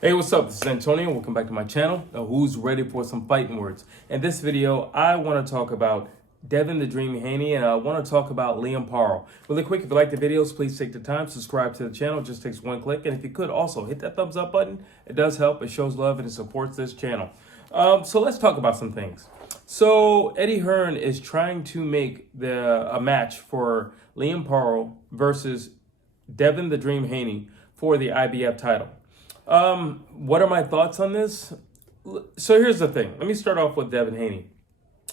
Hey, what's up? This is Antonio. Welcome back to my channel, Who's Ready for Some Fighting Words. In this video, I want to talk about Devin the Dream Haney, and I want to talk about Liam Paro. Really quick, if you like the videos, please take the time, subscribe to the channel. It just takes one click. And if you could, also hit that thumbs up button. It does help. It shows love and it supports this channel. So let's talk about some things. So Eddie Hearn is trying to make a match for Liam Paro versus Devin the Dream Haney for the IBF title. What are my thoughts on this? So here's the thing. Let me start off with Devin Haney.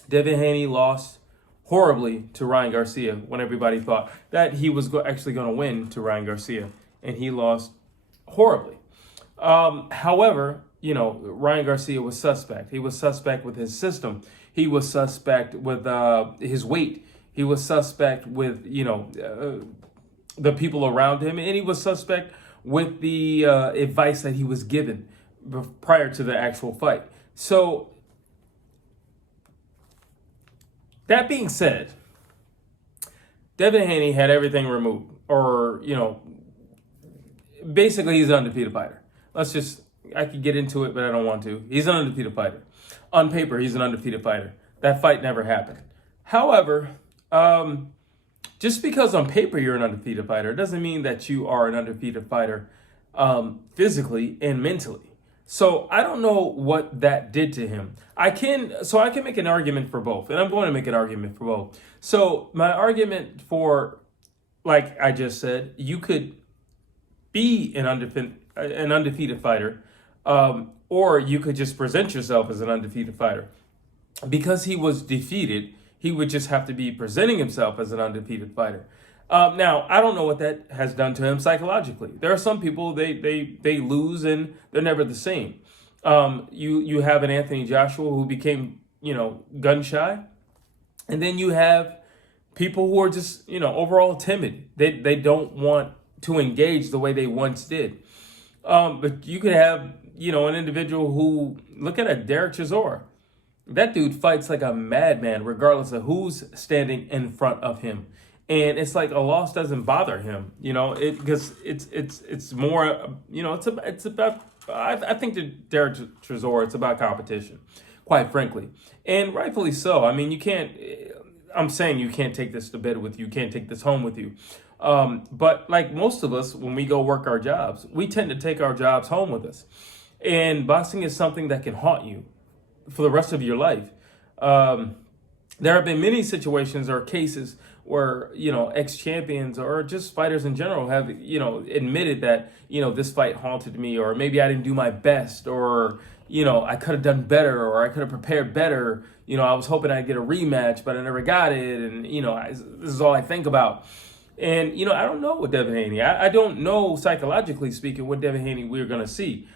Devin Haney lost horribly to Ryan Garcia when everybody thought that he was actually going to win to Ryan Garcia, and he lost horribly. However, Ryan Garcia was suspect. He was suspect with his system. He was suspect with his weight. He was suspect with, the people around him, and he was suspect with the advice that he was given prior to the actual fight. So, that being said, Devin Haney had everything removed, or, basically he's an undefeated fighter. I could get into it, but I don't want to. He's an undefeated fighter. On paper, he's an undefeated fighter. That fight never happened. However, just because on paper you're an undefeated fighter, it doesn't mean that you are an undefeated fighter physically and mentally. So I don't know what that did to him. I can make an argument for both, and I'm going to make an argument for both. So my argument for, like I just said, you could be an undefeated fighter, or you could just present yourself as an undefeated fighter. Because he was defeated, he would just have to be presenting himself as an undefeated fighter. Now, I don't know what that has done to him psychologically. There are some people, they lose and they're never the same. You have an Anthony Joshua who became, gun shy. And then you have people who are just, overall timid. They don't want to engage the way they once did. But you could have, an individual who, look at it, Derek Chisora. That dude fights like a madman, regardless of who's standing in front of him. And it's like a loss doesn't bother him, because it's more, it's about, I think that Derek Chisora, it's about competition, quite frankly. And rightfully so. I mean, I'm saying you can't take this to bed with you, can't take this home with you. But like most of us, when we go work our jobs, we tend to take our jobs home with us. And boxing is something that can haunt you for the rest of your life. There have been many situations or cases where, ex-champions or just fighters in general have, admitted that, this fight haunted me, or maybe I didn't do my best, or, I could have done better, or I could have prepared better. I was hoping I'd get a rematch, but I never got it. And, this is all I think about. And, I don't know what Devin Haney, I don't know, psychologically speaking, what Devin Haney we're going to see.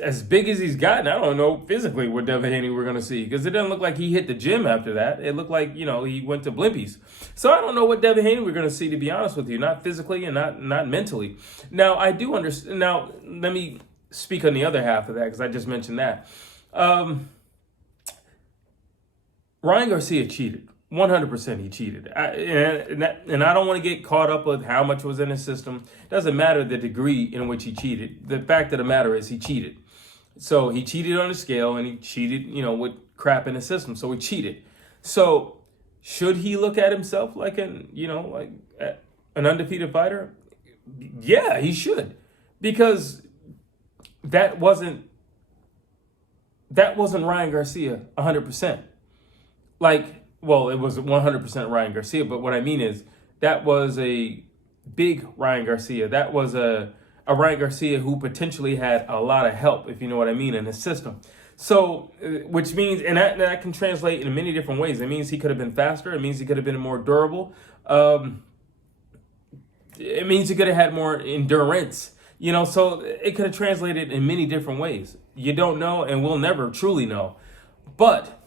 As big as he's gotten, I don't know physically what Devin Haney we're going to see, because it doesn't look like he hit the gym after that. It looked like, he went to Blimpies. So I don't know what Devin Haney we're going to see, to be honest with you, not physically and not mentally. Now, I do understand. Now, let me speak on the other half of that, because I just mentioned that. Ryan Garcia cheated. 100% he cheated. And I don't want to get caught up with how much was in his system. It doesn't matter the degree in which he cheated. The fact of the matter is he cheated. So he cheated on the scale, and he cheated, with crap in his system. So he cheated. So should he look at himself like an undefeated fighter? Yeah, he should. Because that wasn't Ryan Garcia 100%. Well, it was 100% Ryan Garcia, but what I mean is that was a big Ryan Garcia. That was a Ryan Garcia who potentially had a lot of help, if you know what I mean, in his system. So, which means, and that can translate in many different ways. It means he could have been faster. It means he could have been more durable. It means he could have had more endurance. So it could have translated in many different ways. You don't know, and we'll never truly know. But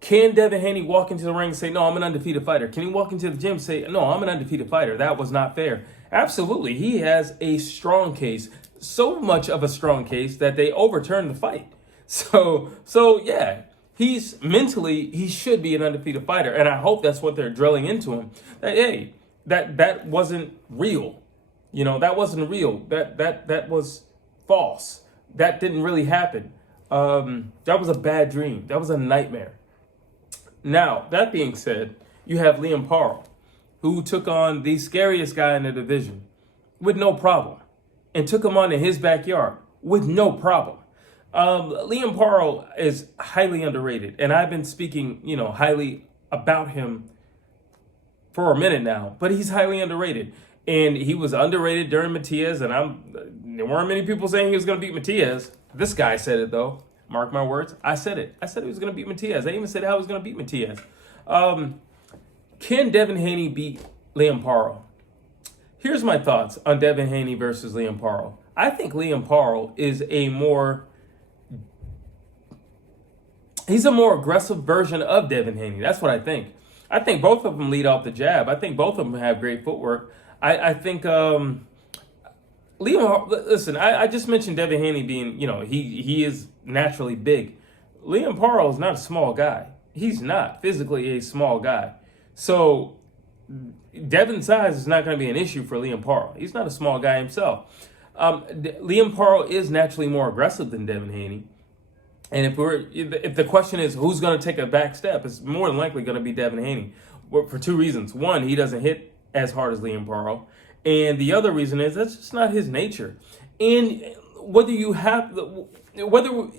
can Devin Haney walk into the ring and say, no, I'm an undefeated fighter? Can he walk into the gym and say, no, I'm an undefeated fighter? That was not fair. Absolutely. He has a strong case, so much of a strong case that they overturned the fight. So yeah, he's mentally, he should be an undefeated fighter. And I hope that's what they're drilling into him. That, hey, that wasn't real. That wasn't real. That was false. That didn't really happen. That was a bad dream. That was a nightmare. Now, that being said, you have Liam Paro, who took on the scariest guy in the division with no problem, and took him on in his backyard with no problem. Liam Paro is highly underrated, and I've been speaking, highly about him for a minute now, but he's highly underrated. And he was underrated during Matias, and there weren't many people saying he was going to beat Matias. This guy said it, though. Mark my words. I said it. I said he was going to beat Matias. I even said how he was going to beat Matias. Can Devin Haney beat Liam Paro? Here's my thoughts on Devin Haney versus Liam Paro. I think Liam Paro is he's a more aggressive version of Devin Haney. That's what I think. I think both of them lead off the jab. I think both of them have great footwork. I think Liam, listen, I just mentioned Devin Haney being, he is naturally big. Liam Paro is not a small guy. He's not physically a small guy. So Devin's size is not going to be an issue for Liam Paro. He's not a small guy himself. Liam Paro is naturally more aggressive than Devin Haney. And if the question is who's going to take a back step, it's more than likely going to be Devin Haney for two reasons. One, he doesn't hit as hard as Liam Paro. And the other reason is that's just not his nature. And whether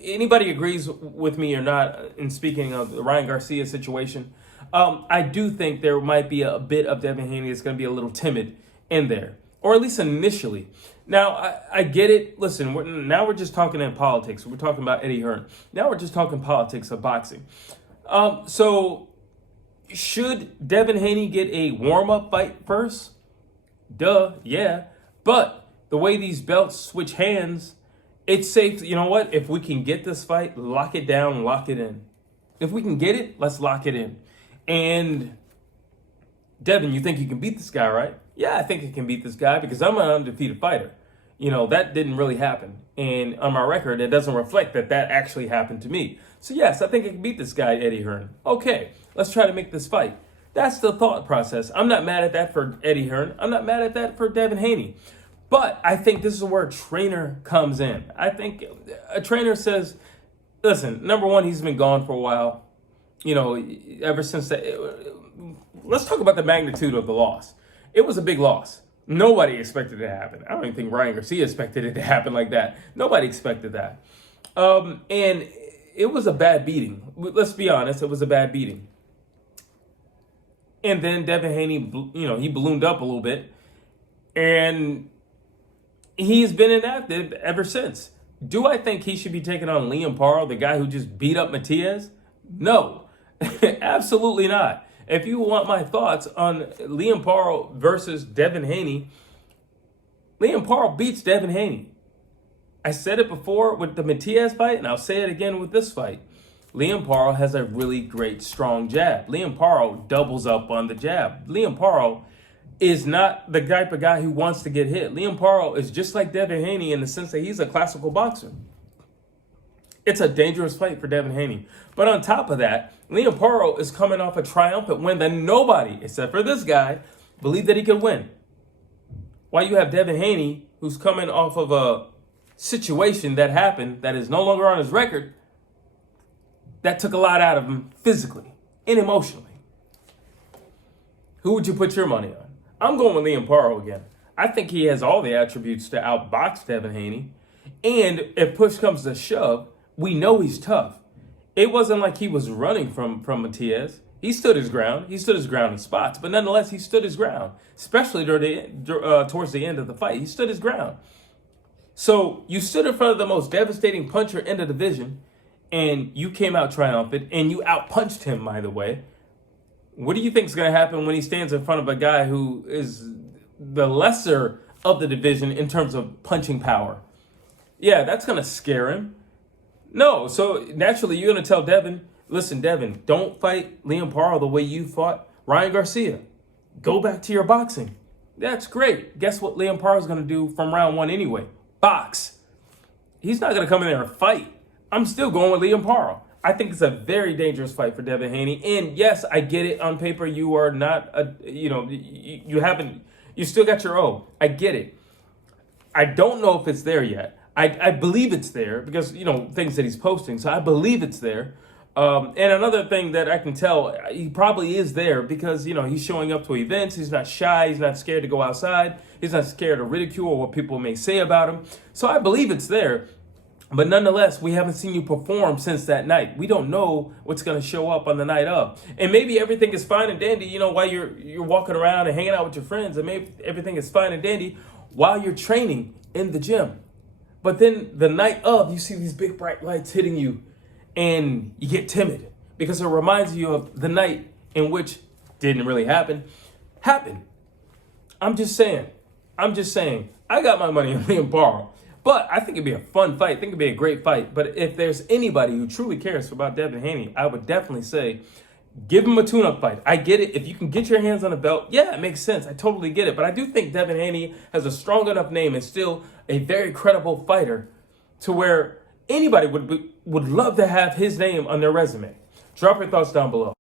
anybody agrees with me or not in speaking of the Ryan Garcia situation, I do think there might be a bit of Devin Haney that's going to be a little timid in there, or at least initially. Now, I get it. Listen, now we're just talking in politics. We're talking about Eddie Hearn. Now we're just talking politics of boxing. So should Devin Haney get a warm-up fight first? Duh, yeah. But the way these belts switch hands, it's safe. You know what? If we can get this fight, lock it down, lock it in. If we can get it, let's lock it in. And Devin, you think you can beat this guy, right? Yeah, I think I can beat this guy because I'm an undefeated fighter. That didn't really happen. And on my record, it doesn't reflect that actually happened to me. So yes, I think I can beat this guy, Eddie Hearn. Okay, let's try to make this fight. That's the thought process. I'm not mad at that for Eddie Hearn. I'm not mad at that for Devin Haney. But I think this is where a trainer comes in. I think a trainer says, listen, number one, he's been gone for a while. Ever since that. Let's talk about the magnitude of the loss. It was a big loss. Nobody expected it to happen. I don't even think Ryan Garcia expected it to happen like that. Nobody expected that. And it was a bad beating. Let's be honest, it was a bad beating. And then Devin Haney, he ballooned up a little bit. And he's been inactive ever since. Do I think he should be taking on Liam Paro, the guy who just beat up Matias? No, absolutely not. If you want my thoughts on Liam Paro versus Devin Haney, Liam Paro beats Devin Haney. I said it before with the Matias fight, and I'll say it again with this fight. Liam Paro has a really great, strong jab. Liam Paro doubles up on the jab. Liam Paro is not the type of guy who wants to get hit. Liam Paro is just like Devin Haney in the sense that he's a classical boxer. It's a dangerous fight for Devin Haney. But on top of that, Liam Paro is coming off a triumphant win that nobody, except for this guy, believed that he could win. While you have Devin Haney, who's coming off of a situation that happened that is no longer on his record, that took a lot out of him physically and emotionally. Who would you put your money on? I'm going with Liam Paro again. I think he has all the attributes to outbox Devin Haney. And if push comes to shove, we know he's tough. It wasn't like he was running from Matias. He stood his ground. He stood his ground in spots. But nonetheless, he stood his ground, especially towards the end of the fight. He stood his ground. So you stood in front of the most devastating puncher in the division, and you came out triumphant, and you outpunched him, by the way. What do you think is going to happen when he stands in front of a guy who is the lesser of the division in terms of punching power? Yeah, that's going to scare him. No, so naturally you're going to tell Devin, listen, Devin, don't fight Liam Paro the way you fought Ryan Garcia. Go back to your boxing. That's great. Guess what Liam Paro is going to do from round one anyway? Box. He's not going to come in there and fight. I'm still going with Liam Paro. I think it's a very dangerous fight for Devin Haney. And yes, I get it. On paper, you are not, you still got your O. I get it. I don't know if it's there yet. I believe it's there because, things that he's posting. So I believe it's there. And another thing that I can tell, he probably is there because, he's showing up to events. He's not shy. He's not scared to go outside. He's not scared of ridicule or what people may say about him. So I believe it's there. But nonetheless, we haven't seen you perform since that night. We don't know what's going to show up on the night of. And maybe everything is fine and dandy, while you're walking around and hanging out with your friends. And maybe everything is fine and dandy while you're training in the gym. But then the night of, you see these big bright lights hitting you and you get timid because it reminds you of the night in which didn't really happen. Happened. I'm just saying. I got my money on Liam Paro. But I think it'd be a fun fight. I think it'd be a great fight. But if there's anybody who truly cares about Devin Haney, I would definitely say give him a tune-up fight. I get it. If you can get your hands on a belt, yeah, it makes sense. I totally get it. But I do think Devin Haney has a strong enough name and still a very credible fighter to where anybody would love to have his name on their resume. Drop your thoughts down below.